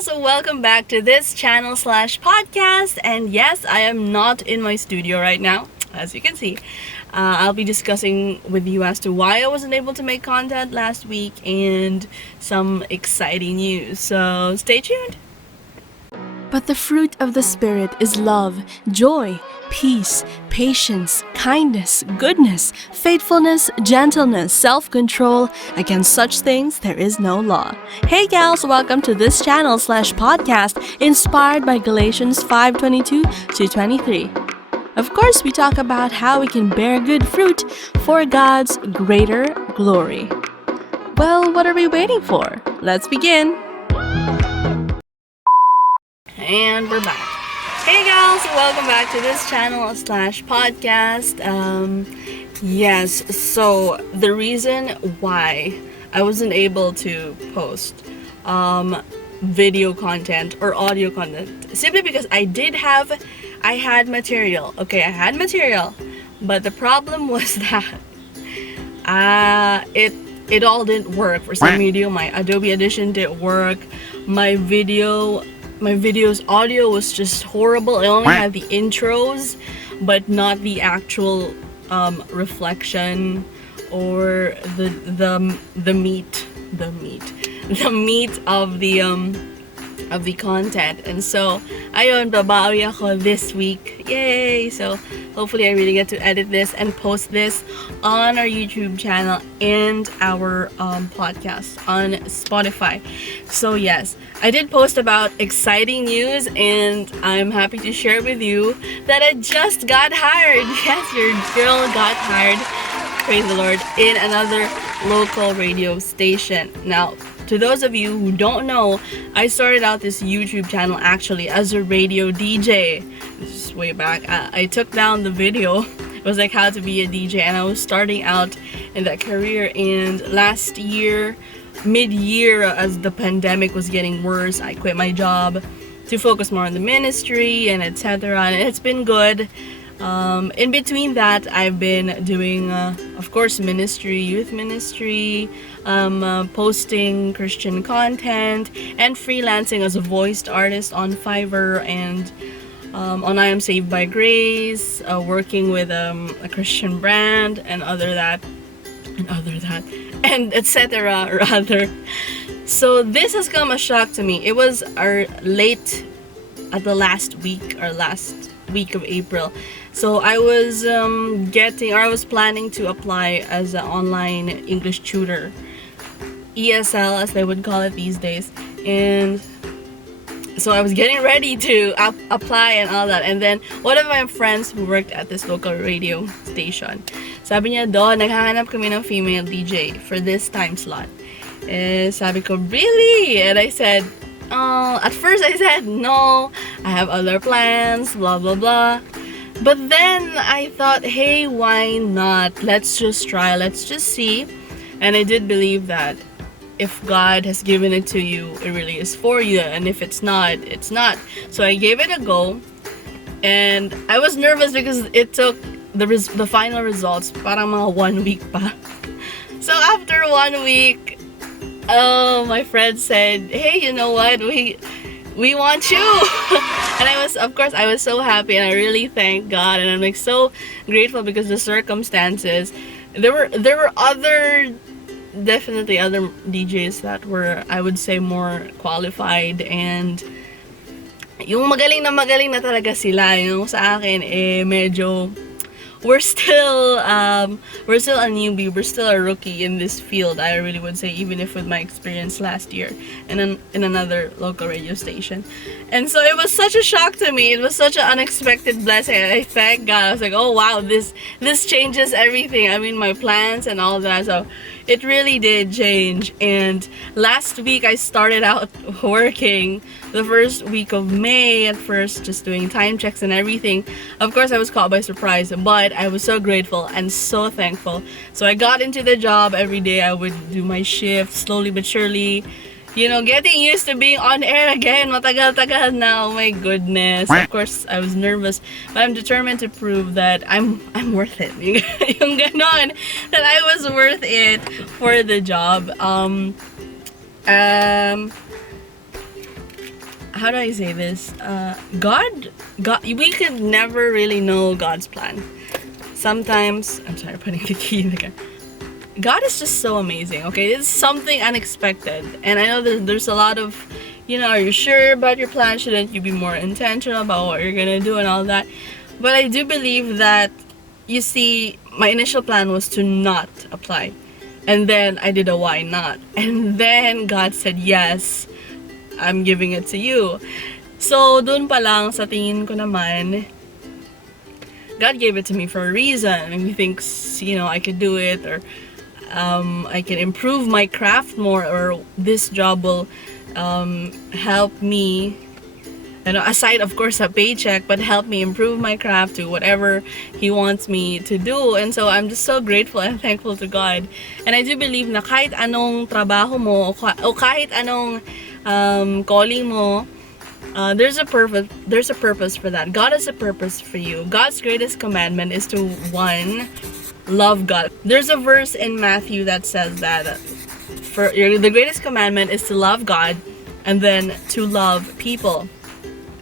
gals, welcome back to this channel slash podcast. And yes, I am not in my studio right now, as you can see. I'll be discussing with you as to why I wasn't able to make content last week and some exciting news. So stay tuned. But the fruit of the Spirit is love, joy, peace, patience, kindness, goodness, faithfulness, gentleness, self-control. Against such things there is no law. Hey gals, welcome to this channel slash podcast inspired by Galatians 5:22 to 23. Of course, we talk about how we can bear good fruit for God's greater glory. Well, what are we waiting for? Let's begin. And we're back. Hey gals, welcome back to this channel slash podcast. Yes, so the reason why I wasn't able to post video content or audio content simply because I had material. Okay, I had material, but the problem was that it all didn't work for some reason. My Adobe Audition didn't work. My video's audio was just horrible. I only had the intros, but not the actual reflection or the meat of the content. And so ayun, babawi ako this week. Yay! So hopefully I really get to edit this and post this on our YouTube channel and our podcast on Spotify. So yes, I did post about exciting news, and I'm happy to share with you that I just got hired. Yes, your girl got hired, praise the Lord, in another local radio station. Now, to those of you who don't know, I started out this YouTube channel actually as a radio DJ. This is way back. I took down the video. It was like how to be a DJ, and I was starting out in that career. And last year, mid-year, as the pandemic was getting worse, I quit my job to focus more on the ministry and etc. And it's been good. In between that, I've been doing, of course, ministry, youth ministry, posting Christian content, and freelancing as a voiced artist on Fiverr and on I Am Saved by Grace, working with a Christian brand and etc. rather. So this has come a shock to me. It was our last week of April. So I was I was planning to apply as an online English tutor, ESL as they would call it these days. And so I was getting ready to apply and all that. And then one of my friends who worked at this local radio station, sabi niya, "Do, naghahanap kami ng female DJ for this time slot." Eh, sabi ko, "Really?" And I said, at first I said, "No, I have other plans, blah, blah, blah." But then I thought, hey, why not? Let's just try, let's just see. And I did believe that if God has given it to you, it really is for you. And if it's not, it's not. So I gave it a go. And I was nervous because it took the final results parang mga 1 week pa. So after 1 week, my friend said, "Hey, you know what? We want you." And I was so happy, and I really thank God, and I'm like so grateful because the circumstances, there were definitely other DJs that were, I would say, more qualified, and yung magaling na talaga sila. Yung sa akin medyo we're still a newbie, we're still a rookie in this field, I really would say, even if with my experience last year in another local radio station. And so it was such a shock to me. It was such an unexpected blessing. I thank God. I was like, oh wow, this changes everything. I mean, my plans and all that. So it really did change. And last week I started out working the first week of May, at first just doing time checks and everything. Of course, I was caught by surprise, but I was so grateful and so thankful. So I got into the job every day. I would do my shift slowly but surely. You know, getting used to being on air again. Matagal-tagal na. Oh my goodness. Of course, I was nervous, but I'm determined to prove that I'm worth it. Yung ganon, that I was worth it for the job. how do I say this? God, we could never really know God's plan. Sometimes, I'm sorry, putting the key in the car. God is just so amazing, okay? It's something unexpected. And I know there's a lot of, are you sure about your plan? Shouldn't you be more intentional about what you're gonna do and all that? But I do believe that, you see, my initial plan was to not apply. And then I did a why not. And then God said, yes, I'm giving it to you. So, dun pa lang, sa tingin ko naman, God gave it to me for a reason. And He thinks, I could do it, or I can improve my craft more, or this job will help me, aside of course a paycheck, but help me improve my craft to whatever He wants me to do. And so I'm just so grateful and thankful to God. And I do believe na kahit anong trabaho mo, o kahit anong calling mo, there's a purpose for that. God has a purpose for you. God's greatest commandment is to, one, love God. There's a verse in Matthew that says that the greatest commandment is to love God and then to love people.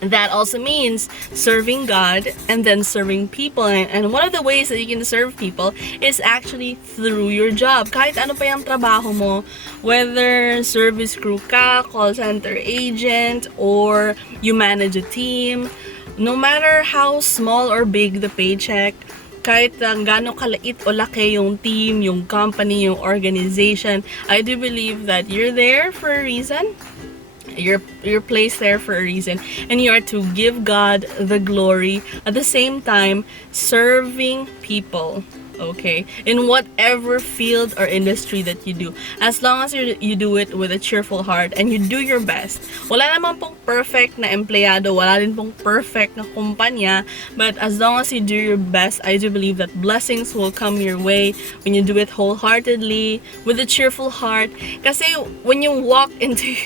That also means serving God and then serving people. And one of the ways that you can serve people is actually through your job. Kahit ano pa yung trabaho mo, whether service crew ka, call center agent, or you manage a team, no matter how small or big the paycheck, kahit gaano kalait o laki yung team, yung company, yung organization, I do believe that you're there for a reason. You're placed there for a reason, and you are to give God the glory at the same time serving people, okay, in whatever field or industry that you do, as long as you do it with a cheerful heart and you do your best. Wala naman pong perfect na empleyado, wala din pong perfect na kumpanya, but as long as you do your best, I do believe that blessings will come your way when you do it wholeheartedly with a cheerful heart. Kasi when you walk into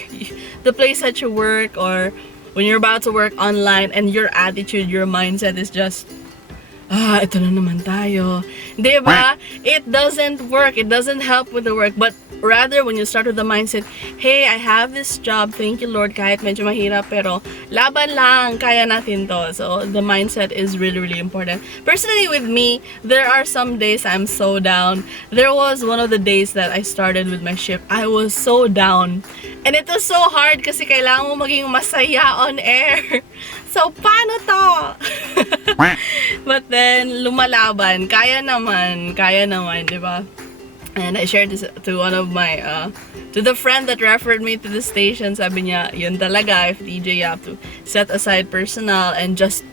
the place that you work, or when you're about to work online, and your attitude, your mindset is just, ito na naman tayo. Diba? It doesn't work. It doesn't help with the work. But rather, when you start with the mindset, hey, I have this job. Thank you, Lord. Kahit medyo mahirap, pero laban lang. Kaya natin to. So, the mindset is really, really important. Personally, with me, there are some days I'm so down. There was one of the days that I started with my shift. I was so down. And it was so hard kasi kailangan mo maging masaya on air. So, paano to? But then, lumalaban. Kaya naman, di ba? And I shared this to one of my, to the friend that referred me to the station. Sabi niya, yun talaga, if DJ, you have to set aside personal and just,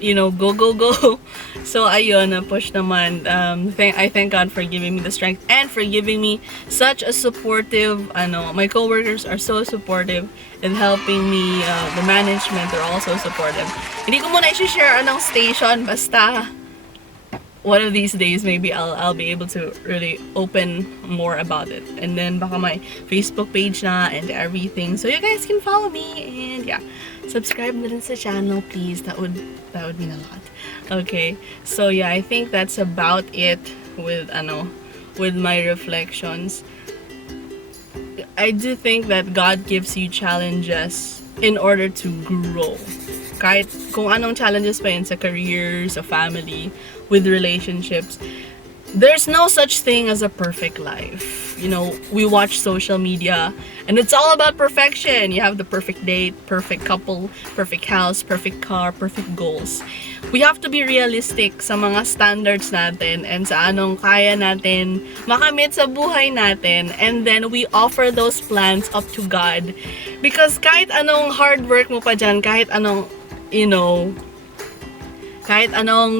go. So, ayun, push naman. I thank God for giving me the strength and for giving me such a supportive, my coworkers are so supportive in helping me. The management are also supportive. Hindi ko muna i-share anong station, basta one of these days maybe I'll be able to really open more about it, and then baka my Facebook page na and everything, so you guys can follow me, and yeah, subscribe na rin sa channel, please. That would mean a lot. Okay, so yeah, I think that's about it with my reflections. I do think that God gives you challenges in order to grow. Kahit kung anong challenges pa yun sa career, sa family, with relationships, there's no such thing as a perfect life. We watch social media and it's all about perfection. You have the perfect date, perfect couple, perfect house, perfect car, perfect goals. We have to be realistic sa mga standards natin and sa anong kaya natin makamit sa buhay natin, and then we offer those plans up to God. Because kahit anong hard work mo pa dyan, kahit anong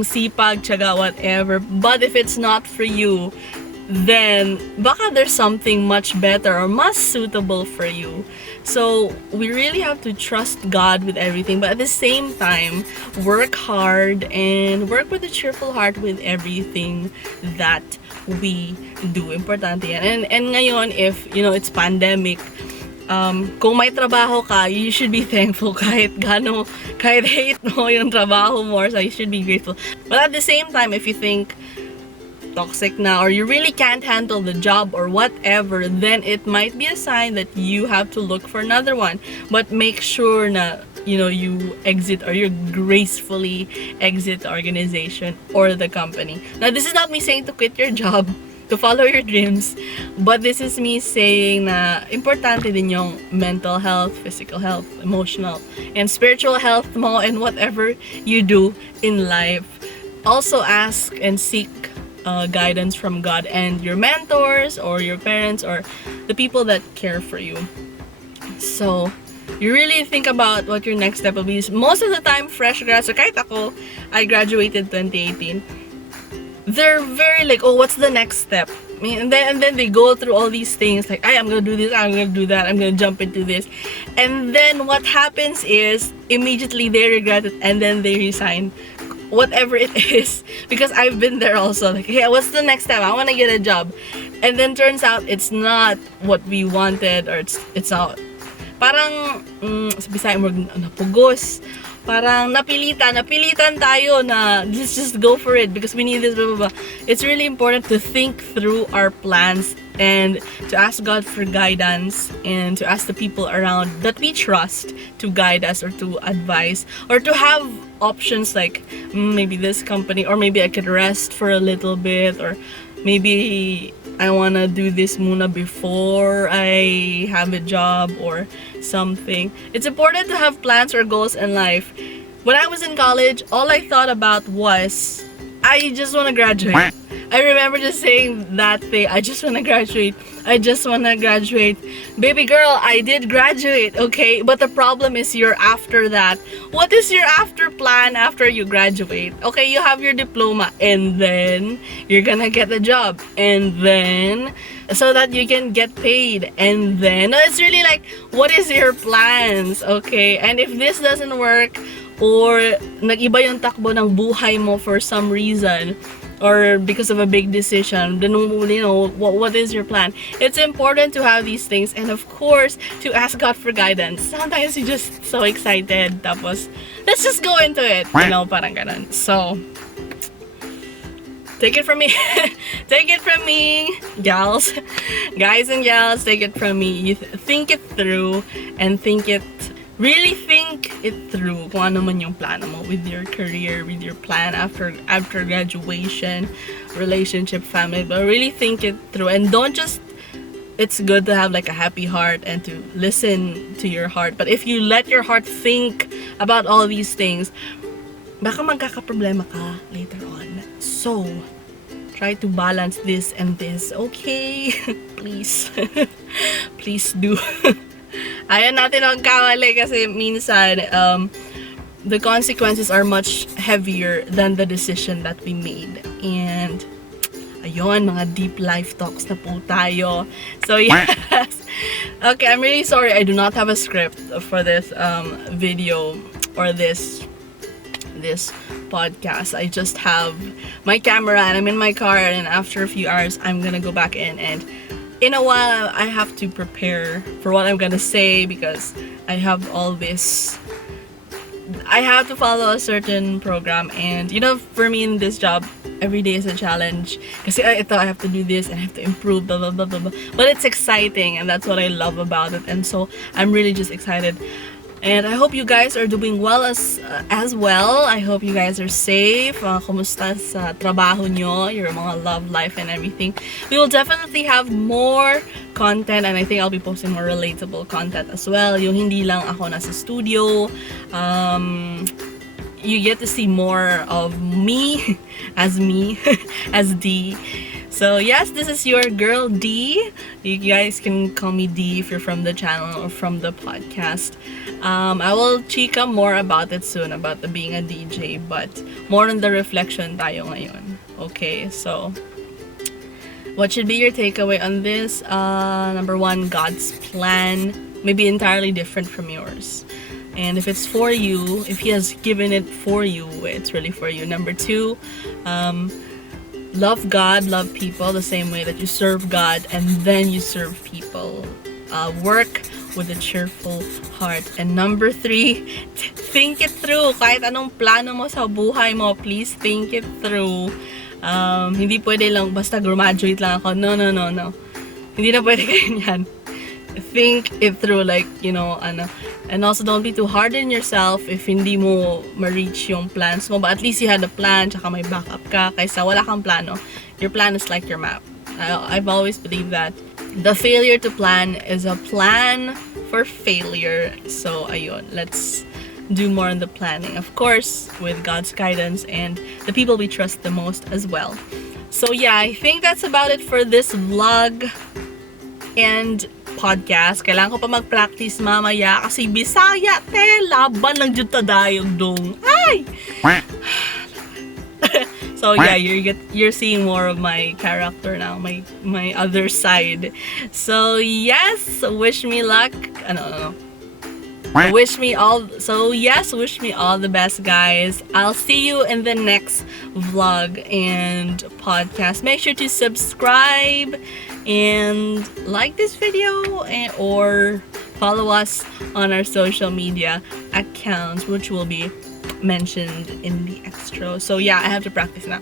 sipag, tiyaga, whatever, but if it's not for you, then baka there's something much better or mas suitable for you. So we really have to trust God with everything, but at the same time, work hard and work with a cheerful heart with everything that we do. Importante yan. And ngayon, if it's pandemic, kung may trabaho ka, you should be thankful kahit hate mo yung trabaho mo, so you should be grateful. But at the same time, if you think, toxic na, or you really can't handle the job or whatever, then it might be a sign that you have to look for another one. But make sure na, you exit, or you gracefully exit the organization or the company. Now, this is not me saying to quit your job, to follow your dreams, but this is me saying na importante din yung mental health, physical health, emotional, and spiritual health mo, and whatever you do in life. Also ask and seek guidance from God and your mentors or your parents or the people that care for you. So, you really think about what your next step will be. Most of the time, fresh grads, so kahit ako, I graduated 2018, they're very like, oh, what's the next step? And then they go through all these things like, I'm gonna do this, I'm gonna do that, I'm gonna jump into this. And then what happens is, immediately they regret it and then they resign. Whatever it is. Because I've been there also. Like, hey, what's the next step? I wanna get a job. And then turns out it's not what we wanted, or it's not. Parang, sa Bisaya mo, napugos. Parang napilitan tayo na just go for it because we need this, blah, blah, blah. It's really important to think through our plans and to ask God for guidance and to ask the people around that we trust to guide us or to advise or to have options like maybe this company, or maybe I could rest for a little bit, or maybe I wanna do this muna before I have a job or something. It's important to have plans or goals in life. When I was in college, all I thought about was, I just wanna graduate. I remember just saying that thing, I just wanna graduate. I just wanna graduate. Baby girl, I did graduate, okay? But the problem is you're after that. What is your after plan after you graduate? Okay, you have your diploma and then you're gonna get a job and then so that you can get paid and then it's really like, what is your plans? Okay, and if this doesn't work or nag-iba yung takbo ng buhay mo for some reason, or because of a big decision, then what is your plan? It's important to have these things and of course to ask God for guidance. Sometimes you're just so excited, tapos let's just go into it, parang ganun. So take it from me. Take it from me, gals, guys and gals, take it from me. You think it through and really think it through kung ano man yung plano mo with your career, with your plan after graduation, relationship, family, but really think it through and don't just, it's good to have like a happy heart and to listen to your heart, but if you let your heart think about all these things, baka magkakaproblema ka later on. So, try to balance this and this, okay? Please. Please do. Ayaw natin magkamali kasi minsan the consequences are much heavier than the decision that we made. And ayun, mga deep life talks na po tayo. So yes. Okay, I'm really sorry I do not have a script for this video or this podcast. I just have my camera and I'm in my car, and after a few hours I'm gonna go back in a while I have to prepare for what I'm gonna say because I have all this, I have to follow a certain program, and for me in this job every day is a challenge kasi ito I have to do this and I have to improve, blah blah blah blah blah, but it's exciting and that's what I love about it, and so I'm really just excited. And I hope you guys are doing well as well. I hope you guys are safe. Kumusta sa trabaho nyo, your mga love life and everything. We will definitely have more content, and I think I'll be posting more relatable content as well. Yung hindi lang ako nasa studio. You get to see more of me, as D. So yes, this is your girl D. You guys can call me D if you're from the channel or from the podcast. I will chika more about it soon, about the being a DJ, but more on the reflection tayo ngayon. Okay, so what should be your takeaway on this? Number one, God's plan may be entirely different from yours. And if it's for you, if He has given it for you, it's really for you. Number two, love God, love people the same way that you serve God and then you serve people. Work with a cheerful heart. And number three, think it through. Kahit anong plano mo sa buhay mo, please think it through. Hindi pwede lang basta graduate lang ako. No. Hindi na pwede ganyan. Think it through, like, and also don't be too hard on yourself if hindi mo ma-reach yung plans mo, but at least you had a plan, tsaka may backup ka, kaysa wala kang plano. Your plan is like your map. I've always believed that the failure to plan is a plan for failure. So ayun, let's do more on the planning, of course, with God's guidance and the people we trust the most as well. So yeah, I think that's about it for this vlog and podcast. Kailangan ko pa mag-practice mamaya kasi Bisaya, laban lang dyan tadayog dong. Ay! So yeah, you're seeing more of my character now, my other side. So yes, wish me luck. Wish me all the best, guys. I'll see you in the next vlog and podcast. Make sure to subscribe and like this video, or follow us on our social media accounts, which will be mentioned in the extra. So yeah, I have to practice now.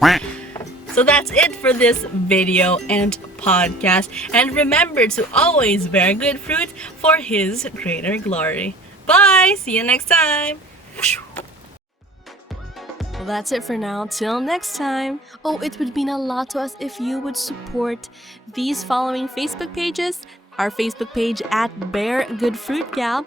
So that's it for this video and podcast. And remember to always bear good fruit for His greater glory. Bye! See you next time! Well, that's it for now. Till next time. Oh, it would mean a lot to us if you would support these following Facebook pages. Our Facebook page at Bear Good Fruit Gal,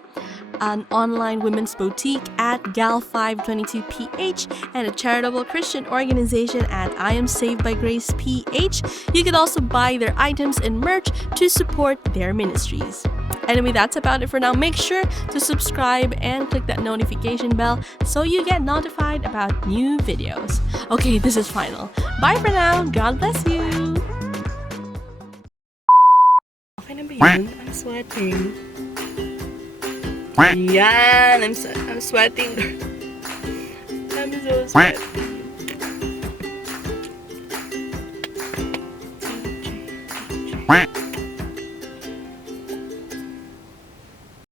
an online women's boutique at Gal522PH, and a charitable Christian organization at I Am Saved by Grace PH. You can also buy their items and merch to support their ministries. Anyway, that's about it for now. Make sure to subscribe and click that notification bell so you get notified about new videos. Okay, this is final. Bye for now. God bless you. Okay na ba yun? I'm sweating. Yan! I'm sweating. I'm so sweating.